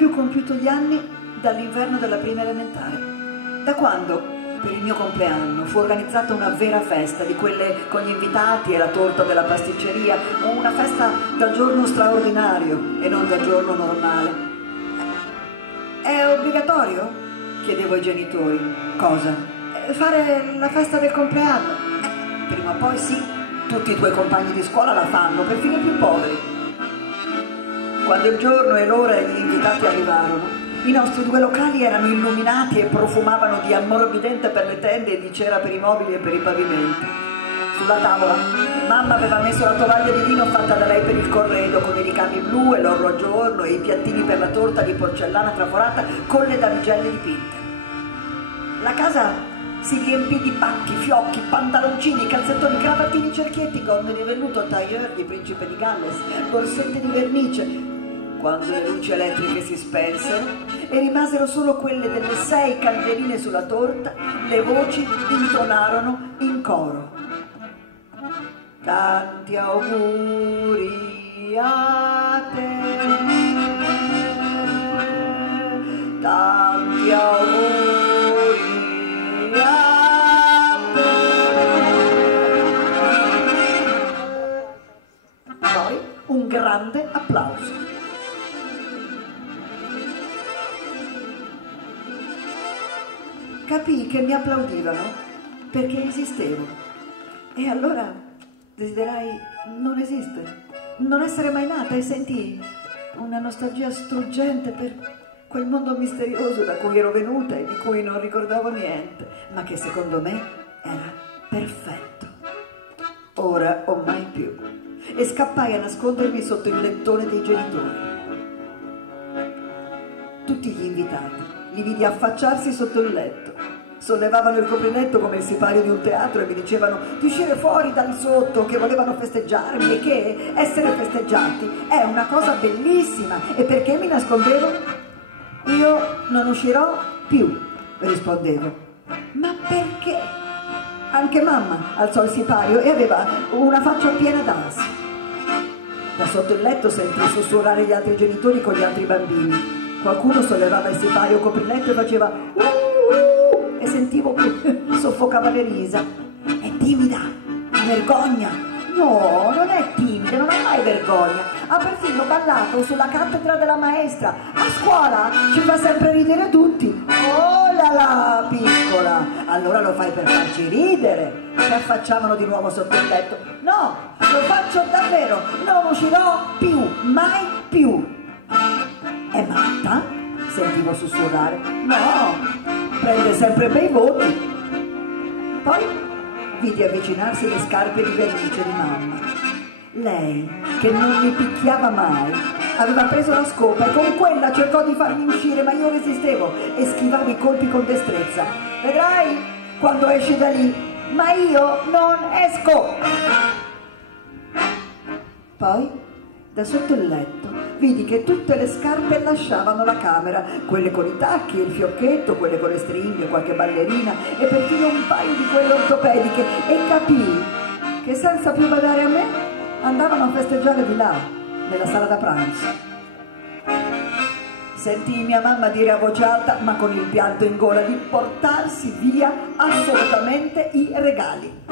più compiuto gli anni dall'inverno della prima elementare, da quando per il mio compleanno fu organizzata una vera festa, di quelle con gli invitati e la torta della pasticceria, una festa da giorno straordinario e non da giorno normale. È obbligatorio? Chiedevo ai genitori. Cosa? Fare la festa del compleanno? Prima o poi sì, tutti i tuoi compagni di scuola la fanno, perfino i più poveri. Quando il giorno e l'ora e gli invitati arrivarono, i nostri due locali erano illuminati e profumavano di ammorbidente per le tende e di cera per i mobili e per i pavimenti. Sulla tavola mamma aveva messo la tovaglia di vino fatta da lei per il corredo, con i ricami blu e l'orlo a giorno e i piattini per la torta di porcellana traforata con le damigelle dipinte. La casa si riempì di pacchi, fiocchi, pantaloncini, calzettoni, cravattini, cerchietti, gonne di velluto, tailleur di principe di Galles, borsette di vernice. Quando le luci elettriche si spensero e rimasero solo quelle delle 6 candeline sulla torta, le voci intonarono in coro. Tanti auguri a te, tanti auguri a te. Poi un grande applauso. Capii che mi applaudivano perché esistevo e allora desiderai non esistere, non essere mai nata, e sentii una nostalgia struggente per quel mondo misterioso da cui ero venuta e di cui non ricordavo niente, ma che secondo me era perfetto. Ora o mai più. E scappai a nascondermi sotto il lettone dei genitori. Tutti gli invitati li vidi affacciarsi sotto il letto, sollevavano il copriletto come il sipario di un teatro e mi dicevano di uscire fuori dal sotto, che volevano festeggiarmi e che essere festeggiati è una cosa bellissima. E perché mi nascondevo? Io non uscirò più, rispondevo. Ma perché? Anche mamma alzò il sipario e aveva una faccia piena d'ansia. Da sotto il letto sentii sussurrare gli altri genitori con gli altri bambini. Qualcuno sollevava il sipario copriletto e faceva e sentivo che soffocava le risa. È timida, ha vergogna. No, non è timida, non ha mai vergogna. Ha perfino ballato sulla cattedra della maestra. A scuola ci fa sempre ridere tutti. Oh là là, piccola, allora lo fai per farci ridere. Si affacciavano di nuovo sotto il letto. No, lo faccio davvero, non uscirò più, mai più. È matta? Sentivo sussurrare. No, prende sempre bei voti. Poi vidi avvicinarsi le scarpe di vernice di mamma. Lei, che non mi picchiava mai, aveva preso la scopa e con quella cercò di farmi uscire, ma io resistevo e schivavo i colpi con destrezza. Vedrai quando esci da lì, ma io non esco. Poi, da sotto il letto, vidi che tutte le scarpe lasciavano la camera, quelle con i tacchi e il fiocchetto, quelle con le stringhe, qualche ballerina e perfino un paio di quelle ortopediche, e capii che senza più badare a me andavano a festeggiare di là, nella sala da pranzo. Sentii mia mamma dire a voce alta, ma con il pianto in gola, di portarsi via assolutamente i regali.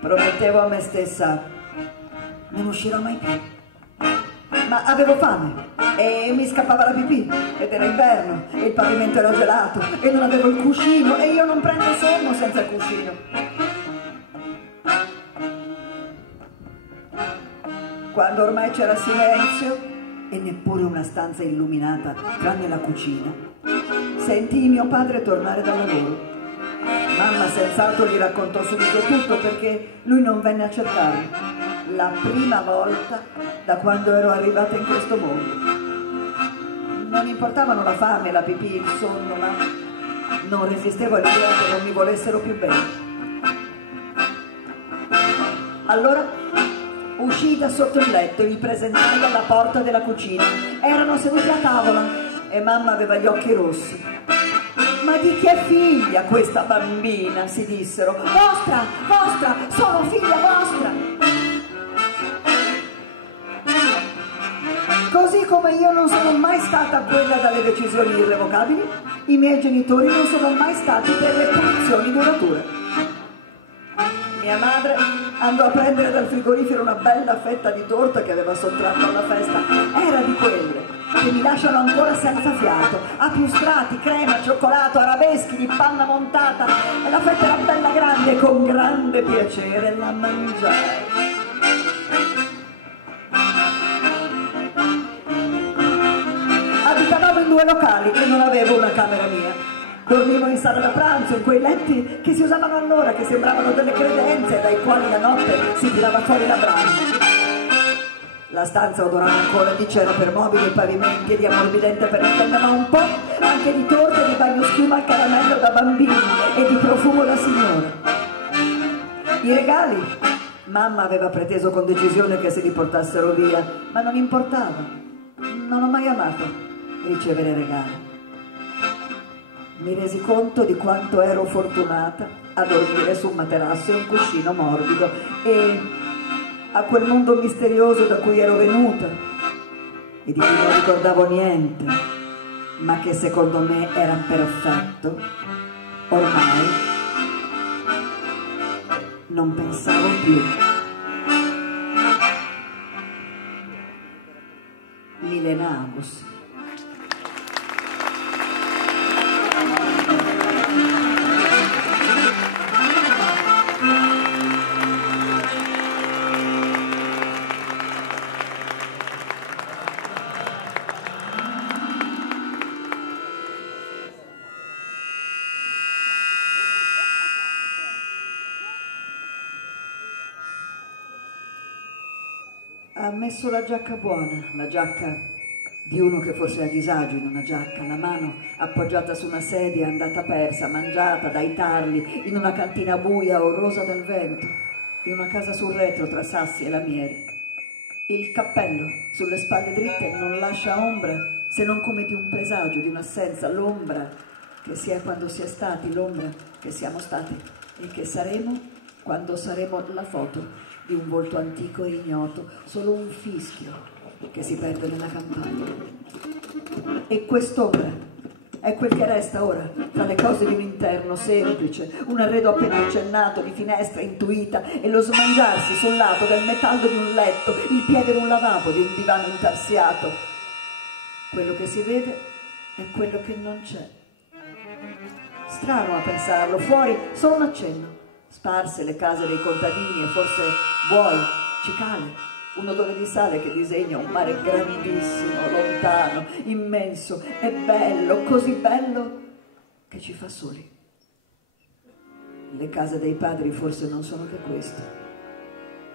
Promettevo a me stessa: non uscirò mai più. Ma avevo fame e mi scappava la pipì ed era inverno e il pavimento era gelato e non avevo il cuscino e io non prendo sonno senza il cuscino. Quando ormai c'era silenzio e neppure una stanza illuminata tranne la cucina, sentii mio padre tornare dal lavoro. Mamma senz'altro gli raccontò subito tutto perché lui non venne a cercarmi. La prima volta da quando ero arrivata in questo mondo. Non importavano la fame, la pipì, il sonno, ma non resistevo all'idea che non mi volessero più bene. Allora uscii da sotto il letto e mi presentai alla porta della cucina. Erano seduti a tavola e mamma aveva gli occhi rossi. Ma di chi è figlia questa bambina? Si dissero. Vostra, vostra, sono figlia vostra. Così come io non sono mai stata quella dalle decisioni irrevocabili, i miei genitori non sono mai stati per le punizioni durature. Mia madre andò a prendere dal frigorifero una bella fetta di torta che aveva sottratto alla festa. Era di quelle che mi lasciano ancora senza fiato, a più strati, crema, cioccolato, arabeschi di panna montata, e la fetta era bella grande e con grande piacere la mangiai. Abitavamo in 2 locali e non avevo una camera mia. Dormivo in sala da pranzo, in quei letti che si usavano allora, che sembravano delle credenze, dai quali la notte si tirava fuori la branda. La stanza odorava ancora di cielo per mobili e pavimenti e di ammorbidente per la tenda, ma un po' anche di torte, di bagno schiuma al caramello da bambini e di profumo da signora. I regali? Mamma aveva preteso con decisione che se li portassero via, ma non importava. Non ho mai amato ricevere regali. Mi resi conto di quanto ero fortunata a dormire su un materasso e un cuscino morbido e a quel mondo misterioso da cui ero venuta e di cui non ricordavo niente, ma che secondo me era perfetto, ormai non pensavo più. Milenamus. Ha messo la giacca buona, la giacca di uno che forse è a disagio in una giacca, la mano appoggiata su una sedia, andata persa, mangiata dai tarli, in una cantina buia o rosa dal vento, in una casa sul retro tra sassi e lamieri. Il cappello sulle spalle dritte non lascia ombra, se non come di un presagio, di un'assenza, l'ombra che si è quando si è stati, l'ombra che siamo stati e che saremo quando saremo la foto di un volto antico e ignoto, solo un fischio che si perde nella campagna. E quest'ombra è quel che resta ora tra le cose di un interno semplice, un arredo appena accennato di finestra intuita e lo smangiarsi sul lato del metallo di un letto, il piede di un lavabo, di un divano intarsiato. Quello che si vede è quello che non c'è. Strano a pensarlo, fuori solo un accenno. Sparse le case dei contadini e forse buoi, cicale, un odore di sale che disegna un mare grandissimo, lontano, immenso e bello, così bello che ci fa soli. Le case dei padri forse non sono che questo.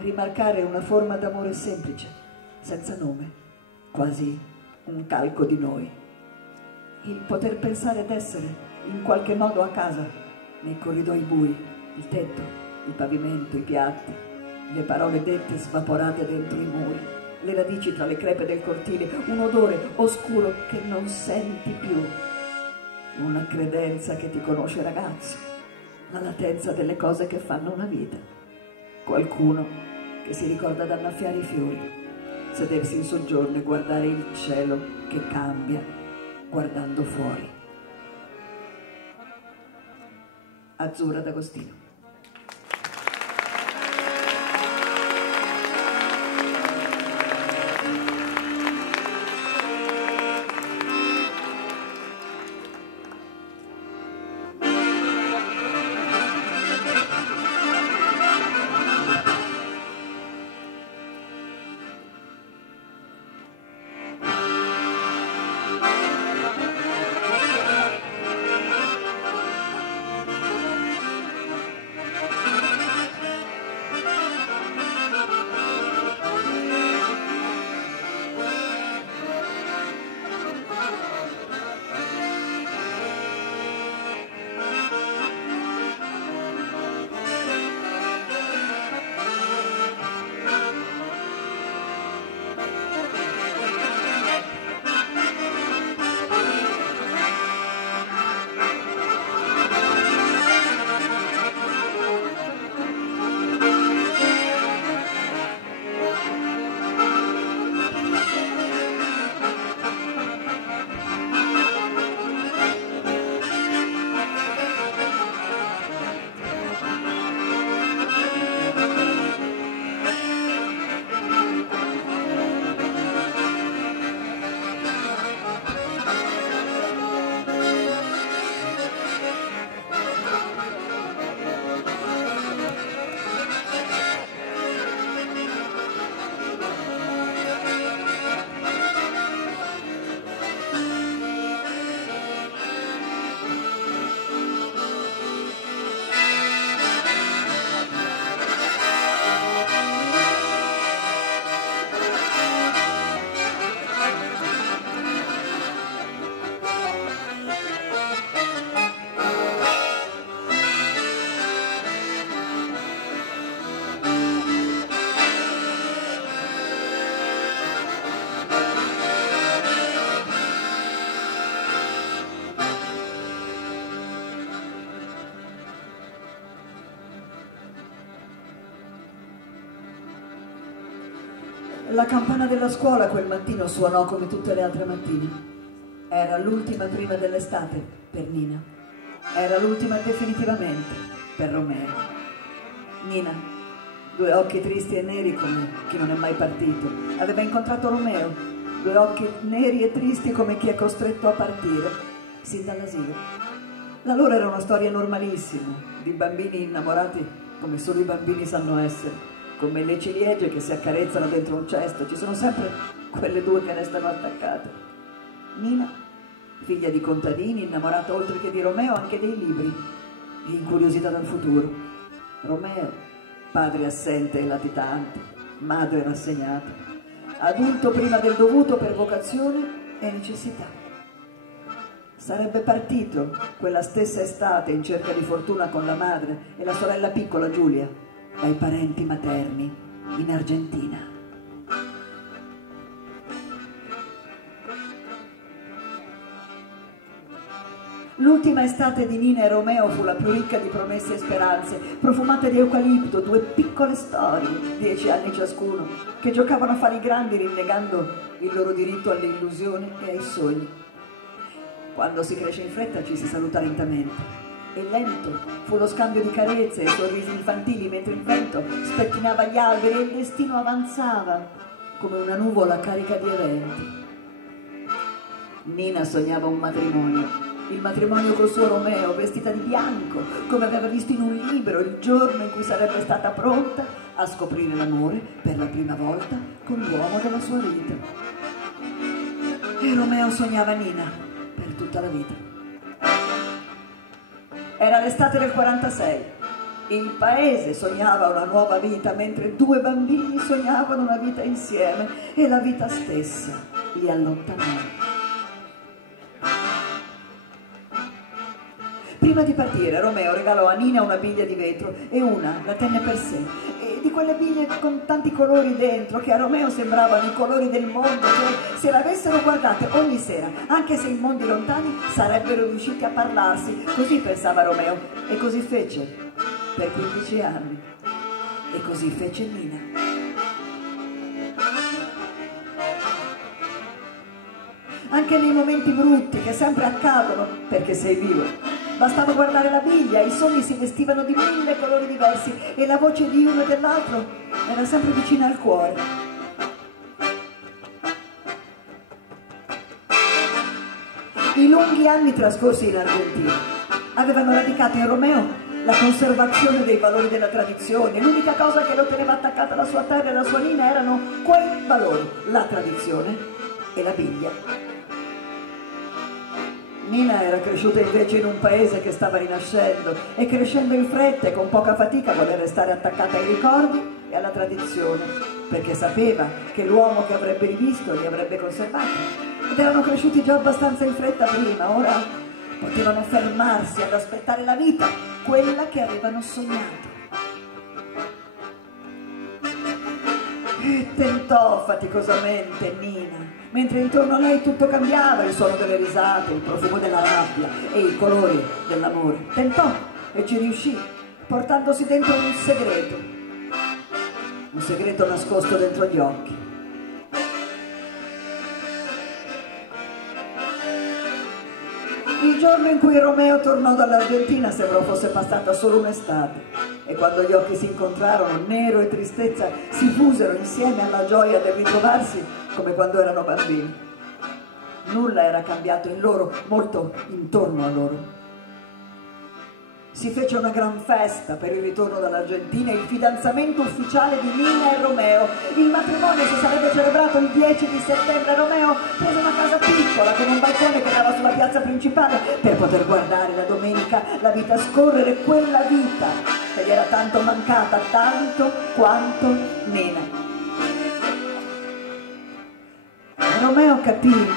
Rimarcare una forma d'amore semplice, senza nome, quasi un calco di noi. Il poter pensare d'essere in qualche modo a casa, nei corridoi bui, il tetto, il pavimento, i piatti, le parole dette svaporate dentro i muri, le radici tra le crepe del cortile, un odore oscuro che non senti più, una credenza che ti conosce ragazzo, la latenza delle cose che fanno una vita, qualcuno che si ricorda d'annaffiare i fiori, sedersi in soggiorno e guardare il cielo che cambia guardando fuori. Azzurra D'Agostino. La campana della scuola quel mattino suonò come tutte le altre mattine. Era l'ultima prima dell'estate per Nina. Era l'ultima definitivamente per Romeo. Nina, due occhi tristi e neri come chi non è mai partito, aveva incontrato Romeo, due occhi neri e tristi come chi è costretto a partire, sin dall'asilo. La loro era una storia normalissima, di bambini innamorati come solo i bambini sanno essere, come le ciliegie che si accarezzano dentro un cesto, ci sono sempre quelle due che restano attaccate. Nina, figlia di contadini, innamorata oltre che di Romeo anche dei libri, e incuriosita dal futuro. Romeo, padre assente e latitante, madre rassegnata, adulto prima del dovuto per vocazione e necessità. Sarebbe partito quella stessa estate in cerca di fortuna con la madre e la sorella piccola Giulia dai parenti materni in Argentina. L'ultima estate di Nina e Romeo fu la più ricca di promesse e speranze, profumate di eucalipto, due piccole storie, 10 anni ciascuno, che giocavano a fare i grandi rinnegando il loro diritto alle illusioni e ai sogni. Quando si cresce in fretta ci si saluta lentamente. E lento fu lo scambio di carezze e sorrisi infantili mentre il vento spettinava gli alberi e il destino avanzava come una nuvola carica di eventi. Nina sognava un matrimonio, il matrimonio col suo Romeo, vestita di bianco, come aveva visto in un libro, il giorno in cui sarebbe stata pronta a scoprire l'amore per la prima volta con l'uomo della sua vita. E Romeo sognava Nina per tutta la vita. Era l'estate del 46, il paese sognava una nuova vita mentre due bambini sognavano una vita insieme e la vita stessa li allontanava. Prima di partire Romeo regalò a Nina una biglia di vetro e una la tenne per sé, e di quelle biglie con tanti colori dentro che a Romeo sembravano i colori del mondo, che se l'avessero guardate ogni sera, anche se in mondi lontani, sarebbero riusciti a parlarsi, così pensava Romeo, e così fece per 15 anni, e così fece Nina. Anche nei momenti brutti che sempre accadono perché sei vivo, bastava guardare la biglia, i sogni si vestivano di 1000 colori diversi e la voce di uno e dell'altro era sempre vicina al cuore. I lunghi anni trascorsi in Argentina avevano radicato in Romeo la conservazione dei valori della tradizione. L'unica cosa che lo teneva attaccata alla sua terra e alla sua Nina erano quei valori, la tradizione e la biglia. Nina era cresciuta invece in un paese che stava rinascendo e crescendo in fretta e con poca fatica voleva restare attaccata ai ricordi e alla tradizione, perché sapeva che l'uomo che avrebbe rivisto li avrebbe conservati. Ed erano cresciuti già abbastanza in fretta prima, ora potevano fermarsi ad aspettare la vita, quella che avevano sognato. E tentò faticosamente Nina, mentre intorno a lei tutto cambiava, il suono delle risate, il profumo della rabbia e i colori dell'amore. Tentò e ci riuscì, portandosi dentro un segreto nascosto dentro gli occhi. Il giorno in cui Romeo tornò dall'Argentina sembrò fosse passata solo un'estate, e quando gli occhi si incontrarono, nero e tristezza si fusero insieme alla gioia del ritrovarsi come quando erano bambini. Nulla era cambiato in loro, molto intorno a loro. Si fece una gran festa per il ritorno dall'Argentina, il fidanzamento ufficiale di Nina e Romeo. Il matrimonio si sarebbe celebrato il 10 di settembre. Romeo prese una casa piccola con un balcone che dava sulla piazza principale per poter guardare la domenica la vita scorrere, quella vita che gli era tanto mancata, tanto quanto Nina. Romeo capì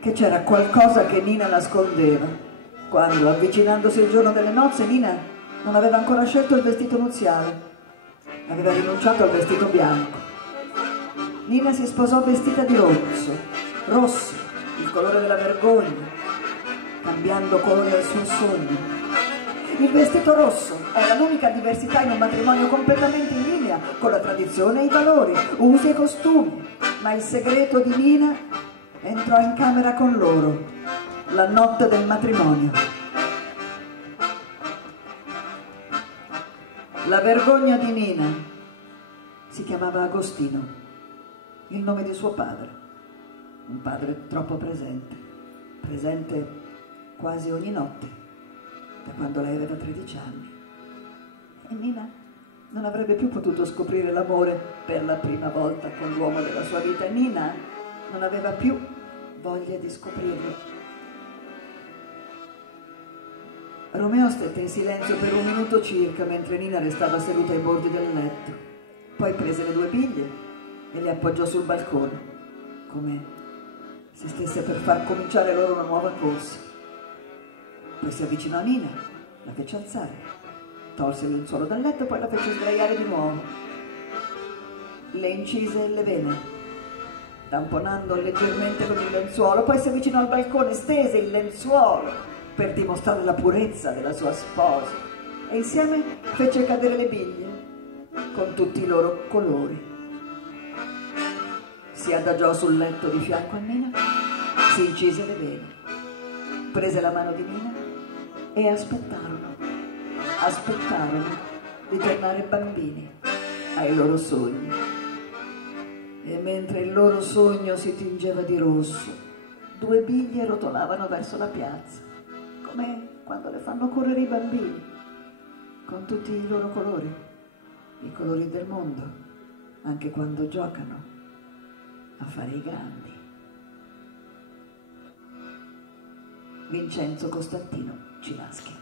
che c'era qualcosa che Nina nascondeva quando, avvicinandosi il giorno delle nozze, Nina non aveva ancora scelto il vestito nuziale, aveva rinunciato al vestito bianco. Nina si sposò vestita di rosso, il colore della vergogna, cambiando colore al suo sogno. Il vestito rosso era l'unica diversità in un matrimonio completamente in linea con la tradizione e i valori, usi e costumi. Ma il segreto di Nina entrò in camera con loro la notte del matrimonio. La vergogna di Nina si chiamava Agostino, il nome di suo padre, un padre troppo presente quasi ogni notte, da quando lei aveva 13 anni. E Nina non avrebbe più potuto scoprire l'amore per la prima volta con l'uomo della sua vita. Nina non aveva più voglia di scoprirlo. Romeo stette in silenzio per un minuto circa mentre Nina restava seduta ai bordi del letto. Poi prese le 2 biglie e le appoggiò sul balcone, come se stesse per far cominciare loro una nuova corsa. Poi si avvicinò a Nina, la fece alzare, tolse il lenzuolo dal letto, poi la fece sdraiare di nuovo. Le incise le vene, tamponando leggermente con il lenzuolo, poi si avvicinò al balcone, stese il lenzuolo per dimostrare la purezza della sua sposa e insieme fece cadere le biglie con tutti i loro colori. Si adagiò sul letto di fianco a Nina, si incise le vene, prese la mano di Nina e aspettarono di tornare bambini ai loro sogni. E mentre il loro sogno si tingeva di rosso, 2 biglie rotolavano verso la piazza, come quando le fanno correre i bambini, con tutti i loro colori, i colori del mondo, anche quando giocano a fare i grandi. Vincenzo Costantino Cimaschi.